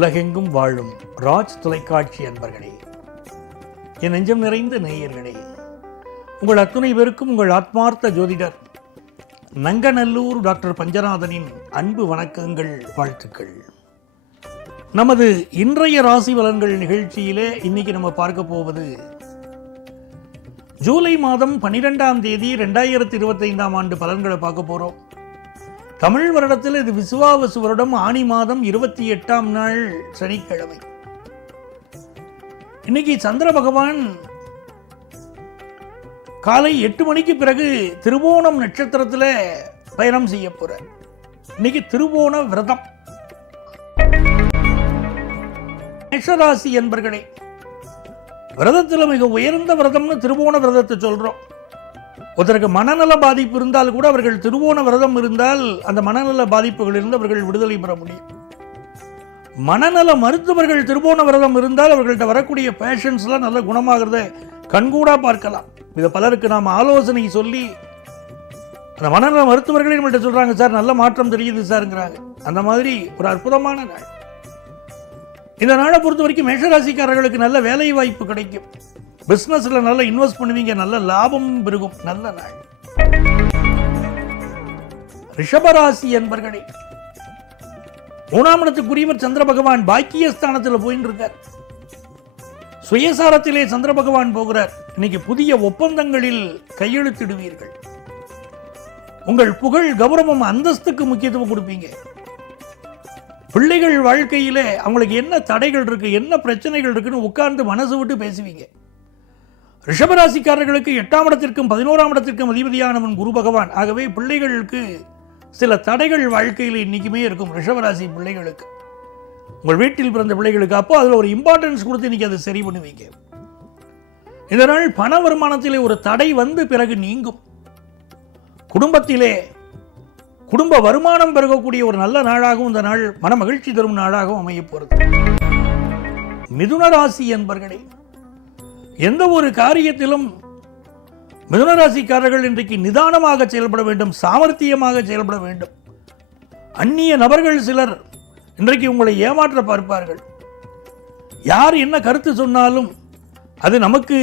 உலகெங்கும் வாழும் ராஜ் தொலைக்காட்சி அன்பர்களே, என் நெஞ்சம் நிறைந்த நேயர்களே, உங்கள் அத்துணை பேருக்கும் உங்கள் ஆத்மார்த்த ஜோதிடர் நங்கநல்லூர் டாக்டர் பஞ்சநாதனின் அன்பு வணக்கங்கள், வாழ்த்துக்கள். நமது இன்றைய ராசி பலன்கள் நிகழ்ச்சியிலே இன்னைக்கு நம்ம பார்க்க போவது ஜூலை மாதம் 12ஆம் தேதி 2025ஆம் ஆண்டு பலன்களை பார்க்க போகிறோம். தமிழ் வருடத்தில் இது விசுவாவசு வருடம், ஆனி மாதம் 28ஆம் நாள் சனிக்கிழமை. இன்னைக்கு சந்திர பகவான் காலை 8 மணிக்கு பிறகு திருவோணம் நட்சத்திரத்தில் பயணம் செய்ய போறார். இன்னைக்கு திருவோண விரதம். மேஷராசி என்பர்களே, விரதத்தில் மிக உயர்ந்த விரதம்னு திருவோண விரதத்தை சொல்றோம். ஒருத்தருக்கு மனநல பாதிப்பு இருந்தால் கூட அவர்கள் திருவோண விரதம் இருந்தால் அந்த மனநல பாதிப்புகளிலிருந்து அவர்கள் விடுதலை பெற முடியும். மனநல மருத்துவர்கள் திருவோண விரதம் இருந்தால் அவர்கள்ட்ட வரக்கூடிய பேஷண்ட்ஸ்லாம் நல்ல குணமாகிறத கண்கூடா பார்க்கலாம். இதை பலருக்கு நாம் ஆலோசனை சொல்லி அந்த மனநல மருத்துவர்களே நம்மள்கிட்ட சொல்றாங்க, சார் நல்ல மாற்றம் தெரியுது சார்ங்கிறாங்க. அந்த மாதிரி ஒரு அற்புதமான நாள். இந்த நாளை பொறுத்த வரைக்கும் மேஷராசிக்காரர்களுக்கு நல்ல வேலை வாய்ப்பு கிடைக்கும். பிசினஸ்ல நல்ல இன்வெஸ்ட் பண்ணுவீங்க, நல்ல லாபமும் பெருகும். நல்ல நாள். ரிஷபராசி என்பர்களே, 3ஆம் இடத்துக்குரியவர் சந்திர பகவான் பாக்கியஸ்தானத்தில் போயின்னு இருக்கார். சுயசாரத்திலே சந்திர பகவான் போகிறார். இன்னைக்கு புதிய ஒப்பந்தங்களில் கையெழுத்திடுவீர்கள். உங்கள் புகழ், கௌரவம், அந்தஸ்துக்கு முக்கியத்துவம் கொடுப்பீங்க. பிள்ளைகள் வாழ்க்கையிலே அவங்களுக்கு என்ன தடைகள் இருக்கு, என்ன பிரச்சனைகள் இருக்குன்னு உட்கார்ந்து மனசு விட்டு பேசுவீங்க. ரிஷபராசிக்காரர்களுக்கு 8ஆம் இடத்திற்கும் 11ஆம் இடத்திற்கும் அதிபதியானவன் குரு பகவான். ஆகவே பிள்ளைகளுக்கு சில தடைகள் வாழ்க்கையில் இன்னைக்குமே இருக்கும். ரிஷபராசி பிள்ளைகளுக்கு, உங்கள் வீட்டில் பிறந்த பிள்ளைகளுக்கு, அப்போ அதில் ஒரு இம்பார்ட்டன்ஸ் கொடுத்து இன்னைக்கு அதை சரி பண்ணுவீங்க. இந்த நாள் பண வருமானத்திலே ஒரு தடை வந்து பிறகு நீங்கும். குடும்பத்திலே குடும்ப வருமானம் பெருகக்கூடிய ஒரு நல்ல நாளாகவும் இந்த நாள் மன மகிழ்ச்சி தரும் நாளாகவும் அமைய போகிறது. மிதுன ராசி என்பர்களே, எந்த ஒரு காரியத்திலும் மிதுன ராசிக்காரர்கள் இன்றைக்கு நிதானமாக செயல்பட வேண்டும், சாமர்த்தியமாக செயல்பட வேண்டும். அந்நிய நபர்கள் சிலர் இன்றைக்கு உங்களை ஏமாற்ற பார்ப்பார்கள். யார் என்ன கருத்து சொன்னாலும் அது நமக்கு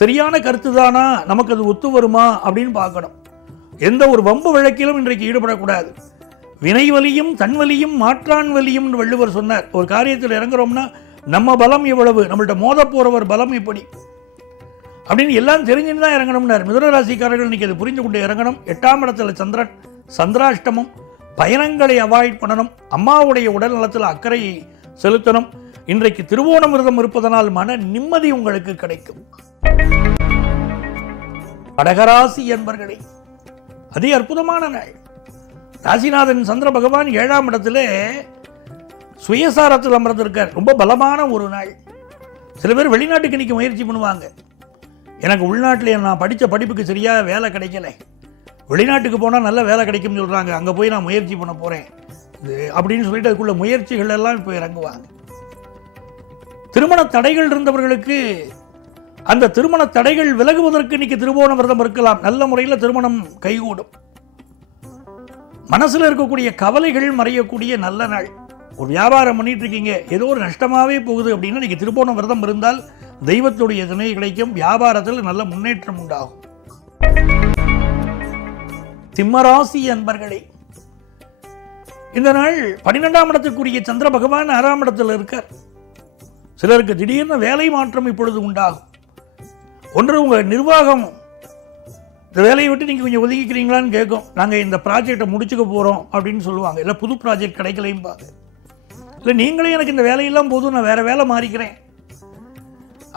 சரியான கருத்து தானா, நமக்கு அது ஒத்து வருமா அப்படின்னு பார்க்கணும். எந்த ஒரு வம்பு வழக்கிலும் இன்றைக்கு ஈடுபடக்கூடாது. வினை வலியும் தன்வலியும் மாற்றான் வலியும் வள்ளுவர் சொன்னார். ஒரு காரியத்தில் இறங்குறோம்னா நம்ம பலம் எவ்வளவு, நம்மள்ட்ட மோத போறவர் பலம் எப்படி அப்படின்னு எல்லாம் தெரிஞ்சுன்னு தான் இறங்கணும்னார். மிதுன ராசிக்காரர்கள் இன்னைக்கு அதை புரிந்து கொண்டு இறங்கணும். 8ஆம் இடத்துல சந்திரன், சந்திராஷ்டமம், பயணங்களை அவாய்ட் பண்ணணும். அம்மாவுடைய உடல் நலத்தில் அக்கறையை செலுத்தணும். இன்றைக்கு திருவோண விரதம் இருப்பதனால் மன நிம்மதி உங்களுக்கு கிடைக்கும். கடகராசி என்பர்களே, அதி அற்புதமான நாள். ராசிநாதன் சந்திர பகவான் 7ஆம் இடத்துல சுயசாரத்தில் அமர்ந்திருக்கார். ரொம்ப பலமான ஒரு நாள். சில பேர் வெளிநாட்டுக்கு இன்னைக்கு முயற்சி பண்ணுவாங்க. எனக்கு உள்நாட்டில் நான் படித்த படிப்புக்கு சரியாக வேலை கிடைக்கல, வெளிநாட்டுக்கு போனால் நல்ல வேலை கிடைக்கும்னு சொல்கிறாங்க, அங்கே போய் நான் முயற்சி பண்ண போகிறேன் அப்படின்னு சொல்லிட்டு அதுக்குள்ள முயற்சிகள் எல்லாம் இப்போ இறங்குவாங்க. திருமண தடைகள் இருந்தவர்களுக்கு அந்த திருமண தடைகள் விலகுவதற்கு இன்னைக்கு திருவோண விரதம் இருக்கலாம். நல்ல முறையில் திருமணம் கைகூடும். மனசில் இருக்கக்கூடிய கவலைகள் மறையக்கூடிய நல்ல நாள். ஒரு வியாபாரம் பண்ணிட்டு இருக்கீங்க, ஏதோ ஒரு நஷ்டமாகவே போகுது அப்படின்னா இன்னைக்கு திருவோண விரதம் இருந்தால் தெய்வத்துடைய துணை கிடைக்கும். வியாபாரத்தில் நல்ல முன்னேற்றம் உண்டாகும். சிம்மராசி அன்பர்களே, இந்த நாள் 12ஆம் இடத்துக்குரிய சந்திர பகவான் 6ஆம் இடத்தில் இருக்கார். சிலருக்கு திடீர்னு வேலை மாற்றம் இப்பொழுது உண்டாகும். ஒன்று, உங்கள் நிர்வாகம் இந்த வேலையை விட்டு நீங்கள் கொஞ்சம் ஒதுக்கிக்கிறீங்களான்னு கேட்கும். நாங்கள் இந்த ப்ராஜெக்டை முடிச்சுக்க போகிறோம் அப்படின்னு சொல்லுவாங்க. இல்லை புது ப்ராஜெக்ட் கிடைக்கலையும் பாங்க. இல்லை நீங்களே எனக்கு இந்த வேலையெல்லாம் போதும், நான் வேறு வேலை மாறிக்கிறேன்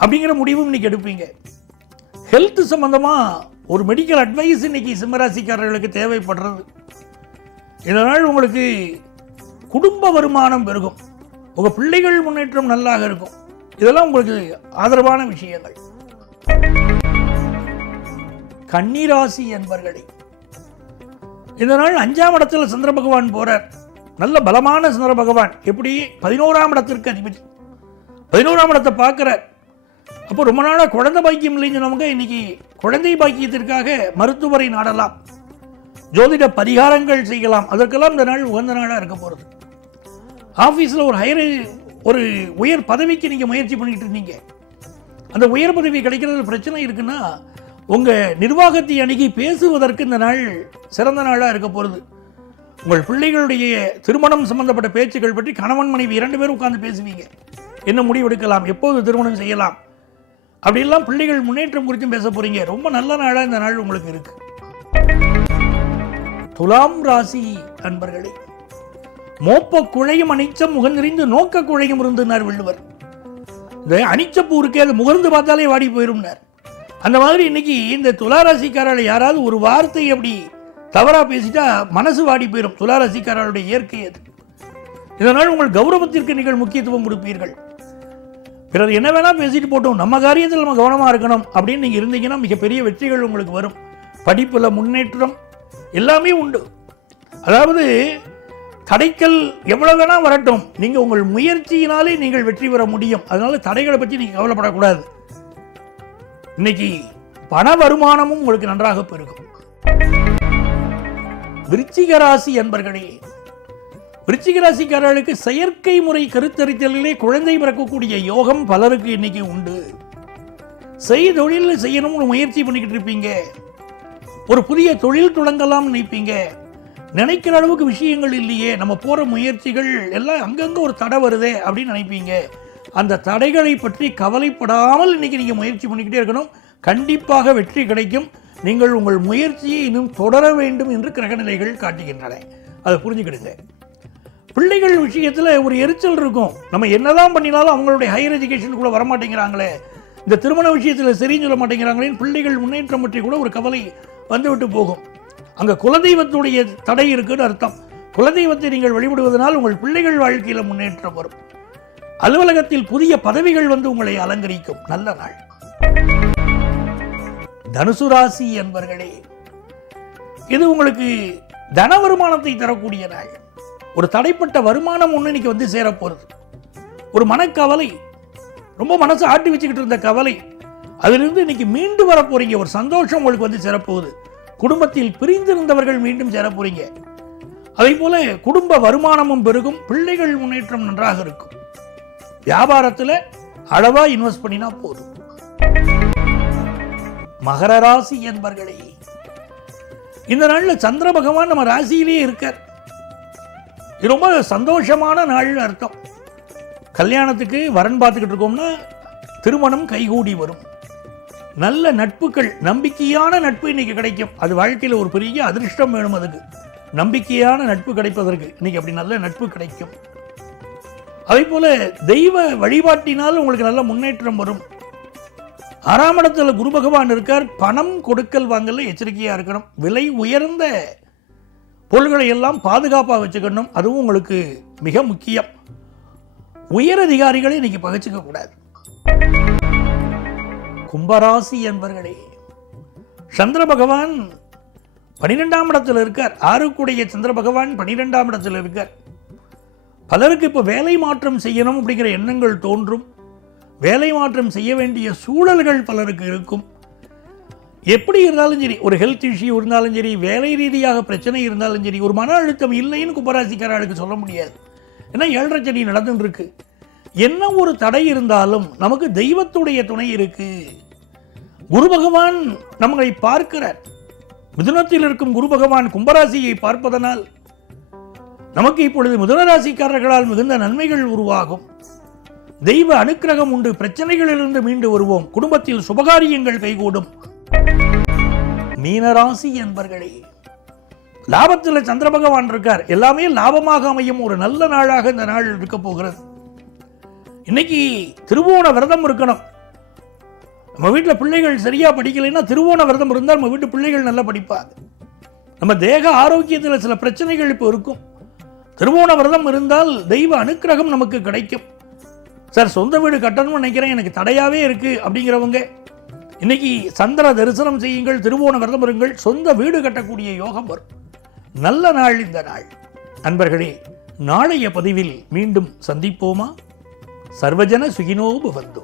அப்படிங்கிற முடிவும் இன்னைக்கு எடுப்பீங்க. ஹெல்த் சம்பந்தமாக ஒரு மெடிக்கல் அட்வைஸ் இன்னைக்கு சிம்மராசிக்காரர்களுக்கு தேவைப்படுறது. இதனால் உங்களுக்கு குடும்ப வருமானம் பெருகும். உங்கள் பிள்ளைகள் முன்னேற்றம் நல்லாக இருக்கும். இதெல்லாம் உங்களுக்கு ஆதரவான விஷயங்கள். கன்னிராசி என்பர்களே, இந்த நாள் 5ஆம் இடத்துல சந்திர பகவான் போறார். நல்ல பலமான சந்திர பகவான். எப்படி 11ஆம் இடத்திற்கு அதிபதி, 11ஆம் இடத்தை பார்க்கிறார். அப்போ ரொம்ப நாளாக குழந்தை பாக்கியம் இல்லைன்னு சொன்னவங்க இன்னைக்கு குழந்தை பாக்கியத்திற்காக மருத்துவரை நாடலாம், ஜோதிட பரிகாரங்கள் செய்யலாம். அதற்கெல்லாம் இந்த நாள் உகந்த நாளாக இருக்க போகிறது. ஆஃபீஸில் ஒரு ஒரு உயர் பதவிக்கு நீங்கள் முயற்சி பண்ணிக்கிட்டு இருந்தீங்க, அந்த உயர் பதவி கிடைக்கிறது பிரச்சனை இருக்குன்னா உங்கள் நிர்வாகத்தை அணுகி பேசுவதற்கு இந்த நாள் சிறந்த நாளாக இருக்க போகிறது. உங்கள் பிள்ளைகளுடைய திருமணம் சம்பந்தப்பட்ட பேச்சுக்கள் பற்றி கணவன் மனைவி 2 பேரும் உட்கார்ந்து பேசுவீங்க. என்ன முடிவு எடுக்கலாம், எப்போது திருமணம் செய்யலாம், அப்படியெல்லாம் பிள்ளைகள் முன்னேற்றம் குறித்தும் பேச போறீங்க. ரொம்ப நல்ல நாளாக இந்த நாள் உங்களுக்கு இருக்கு. துலாம் ராசி அன்பர்களே, மோப்ப குழையும் அனிச்சம் முகந்திரிந்து நோக்க குழையும் இருந்தார் வள்ளுவர். இந்த அனிச்சப்பூ இருக்கே, அது முகர்ந்து பார்த்தாலே வாடி போயிரும்னார். அந்த மாதிரி இன்னைக்கு இந்த துளாராசிக்காரால் யாராவது ஒரு வார்த்தை அப்படி தவறா பேசிட்டா மனசு வாடி போயிடும். துளாராசிக்காரருடைய இயற்கை அது. இதனால் உங்கள் கௌரவத்திற்கு நீங்கள் முக்கியத்துவம் கொடுப்பீர்கள். பிறர் என்ன வேணா பேசிட்டு போட்டோம், நம்ம காரியத்தில் நம்ம கவனமா இருக்கணும் அப்படின்னு நீங்க இருந்தீங்கன்னா மிகப்பெரிய வெற்றிகள் உங்களுக்கு வரும். படிப்புல முன்னேற்றம் எல்லாமே உண்டு. அதாவது தடைகள் எவ்வளவு வேணா வரட்டும், நீங்க உங்கள் முயற்சியினாலே நீங்கள் வெற்றி பெற முடியும். அதனால தடைகளை பற்றி நீங்க கவலைப்படக்கூடாது. இன்னைக்கு பண வருமானமும் உங்களுக்கு நன்றாக பெருகும். விருச்சிக ராசி அன்பர்களே, விருச்சிக ராசிக்காரர்களுக்கு செயற்கை முறை கருத்தரித்தலிலே குழந்தை பிறக்கக்கூடிய யோகம் பலருக்கு இன்னைக்கு உண்டு. தொழில் செய்யணும்னு முயற்சி பண்ணிக்கிட்டு இருப்பீங்க. ஒரு புதிய தொழில் தொடங்கலாம் நினைப்பீங்க. நினைக்கிற அளவுக்கு விஷயங்கள் இல்லையே, நம்ம போற முயற்சிகள் எல்லாம் அங்கங்க ஒரு தடை வருதே அப்படின்னு நினைப்பீங்க. அந்த தடைகளை பற்றி கவலைப்படாமல் இன்னைக்கு நீங்க முயற்சி பண்ணிக்கிட்டே இருக்கணும். கண்டிப்பாக வெற்றி கிடைக்கும். நீங்கள் உங்கள் முயற்சியை இன்னும் தொடர வேண்டும் என்று கிரகநிலைகள் காட்டுகின்றன. அதை புரிஞ்சுக்கிடுங்க. பிள்ளைகள் விஷயத்தில் ஒரு எரிச்சல் இருக்கும். நம்ம என்னதான் பண்ணினாலும் அவங்களுடைய ஹையர் எஜுகேஷனுக்குள்ள வரமாட்டேங்கிறாங்களே, இந்த திருமண விஷயத்தில் சரின்னு சொல்ல மாட்டேங்கிறாங்களேன்னு பிள்ளைகள் முன்னேற்றம் பற்றி கூட ஒரு கவலை வந்துவிட்டு போகும். அங்கே குலதெய்வத்துடைய தடை இருக்குன்னு அர்த்தம். குலதெய்வத்தை நீங்கள் வழிபடுவதனால் உங்கள் பிள்ளைகள் வாழ்க்கையில் முன்னேற்றம் வரும். அலுவலகத்தில் புதிய பதவிகள் வந்து உங்களை அலங்கரிக்கும். நல்ல நாள். தனுசு ராசி என்பர்களே, இது உங்களுக்கு தன வருமானத்தை தரக்கூடிய நாள். ஒரு தடைப்பட்ட வருமானம் ஒன்று இன்னைக்கு வந்து சேரப்போறது. ஒரு மனக்கவலை, ரொம்ப மனசு ஆட்டி வச்சுக்கிட்டு இருந்த கவலை, அதிலிருந்து இன்னைக்கு மீண்டு வர போறீங்க. ஒரு சந்தோஷம் உங்களுக்கு வந்து சேரப்போகுது. குடும்பத்தில் பிரிந்திருந்தவர்கள் மீண்டும் சேர போறீங்க. அதே போல குடும்ப வருமானமும் பெருகும். பிள்ளைகள் முன்னேற்றம் நன்றாக இருக்கும். வியாபாரத்தில் அளவா இன்வெஸ்ட் பண்ணினா போதும். மகர ராசி என்பர்களே, இந்த நாள்ல சந்திர பகவான் நம்ம ராசியிலேயே இருக்கார். இது ரொம்ப சந்தோஷமான நாள் அர்த்தம். கல்யாணத்துக்கு வரன் பார்த்துக்கிட்டு இருக்கோம்னா திருமணம் கைகூடி வரும். நல்ல நட்புகள், நம்பிக்கையான நட்பு இன்னைக்கு கிடைக்கும். அது வாழ்க்கையில் ஒரு பெரிய அதிர்ஷ்டம் வேணும். அதுக்கு நம்பிக்கையான நட்பு கிடைப்பதற்கு இன்னைக்கு அப்படி நல்ல நட்பு கிடைக்கும். அதே போல தெய்வ வழிபாட்டினால் உங்களுக்கு நல்ல முன்னேற்றம் வரும். 6ஆம் இடத்துல குரு பகவான் இருக்கார். பணம் கொடுக்கல் வாங்கல எச்சரிக்கையா இருக்கணும். விலை உயர்ந்த பொருள்களை எல்லாம் பாதுகாப்பாக வச்சுக்கணும். அதுவும் உங்களுக்கு மிக முக்கியம். உயர் அதிகாரிகளை இன்னைக்கு பகைச்சிக்க கூடாது. கும்பராசி என்பர்களே, சந்திர பகவான் 12ஆம் இடத்துல இருக்கார். 6க்குடைய சந்திர பகவான் 12ஆம் இடத்துல இருக்கார். பலருக்கு இப்போ வேலை மாற்றம் செய்யணும் அப்படிங்கிற எண்ணங்கள் தோன்றும். வேலை மாற்றம் செய்ய வேண்டிய சூழல்கள் பலருக்கு இருக்கும். எப்படி இருந்தாலும் சரி, ஒரு ஹெல்த் இஷ்யூ இருந்தாலும் சரி, வேலை ரீதியாக பிரச்சனை இருந்தாலும் சரி, ஒரு மன அழுத்தம் இல்லைன்னு கும்பராசிக்காரர்களுக்கு சொல்ல முடியாது. ஏன்னா 7.5 சனி நடந்துட்டு இருக்கு. என்ன ஒரு தடை இருந்தாலும் நமக்கு தெய்வத்துடைய துணை இருக்கு. குரு பகவான் நம்மளை பார்க்கிறார். மிதுனத்தில் இருக்கும் குரு பகவான் கும்பராசியை பார்ப்பதனால் நமக்கு இப்பொழுது மிதுன ராசிக்காரர்களால் மிகுந்த நன்மைகள் உருவாகும். தெய்வ அனுக்கிரகம் உண்டு. பிரச்சனைகளிலிருந்து மீண்டு வருவோம். குடும்பத்தில் சுபகாரியங்கள் கைகூடும். மீனராசி என்பர்களே, லாபத்தில் சந்திர பகவான் இருக்கார். எல்லாமே லாபமாக அமையும் ஒரு நல்ல நாளாக இந்த நாள் இருக்க போகிறது. இன்னைக்கு திருவோண விரதம் இருக்கணும். நம்ம வீட்டில் பிள்ளைகள் சரியா படிக்கலைன்னா திருவோண விரதம் இருந்தால் நம்ம வீட்டு பிள்ளைகள் நல்லா படிப்பாங்க. நம்ம தேக ஆரோக்கியத்தில் சில பிரச்சனைகள் இப்போ இருக்கும். திருவோண விரதம் இருந்தால் தெய்வ அனுக்கிரகம் நமக்கு கிடைக்கும். சார், சொந்த வீடு கட்டணும்னு நினைக்கிறேன், எனக்கு தடையாவே இருக்கு அப்படிங்கிறவங்க இன்னைக்கு சந்திர தரிசனம் செய்யுங்கள், திருவோண விரதம் இருங்கள், சொந்த வீடு கட்டக்கூடிய யோகம் வரும். நல்ல நாள் இந்த நாள். நண்பர்களே, நாளைய பதிவில் மீண்டும் சந்திப்போமா? சர்வஜன சுகினோ பவந்து.